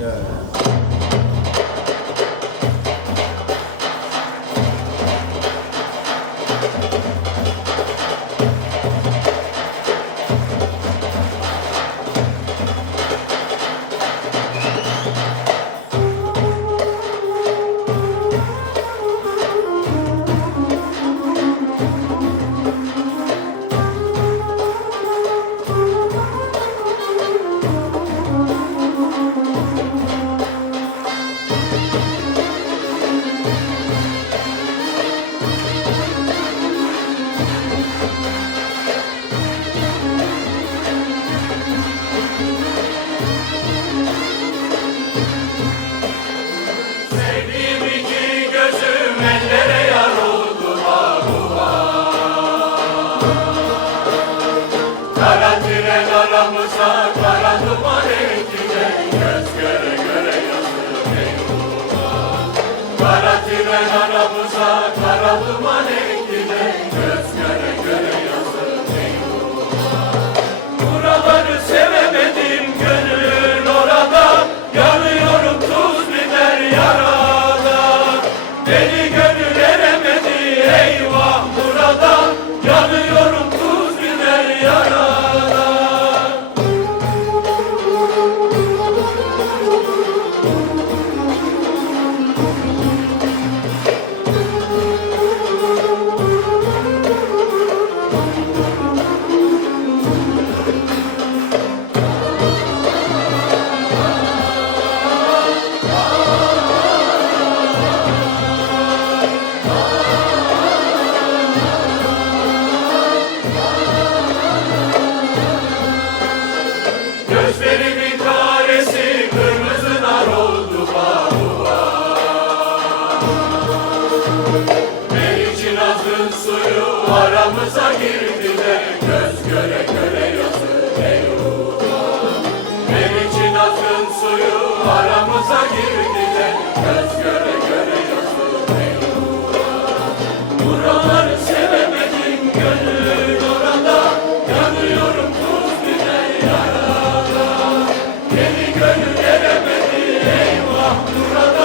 对。Ermenilere yar oldu Bahua Kara tren aramıza kara duman ettiler Göz göre göre yazdı Yanıyor Aramıza girdiler göz göre göre yazı eyvah Benim için akın suyu aramıza girdiler göz göre göre yazı eyvah Buraları sevemedim gönül orada yanıyorum tuz bile yarada. Beni gönül eremedi eyvah burada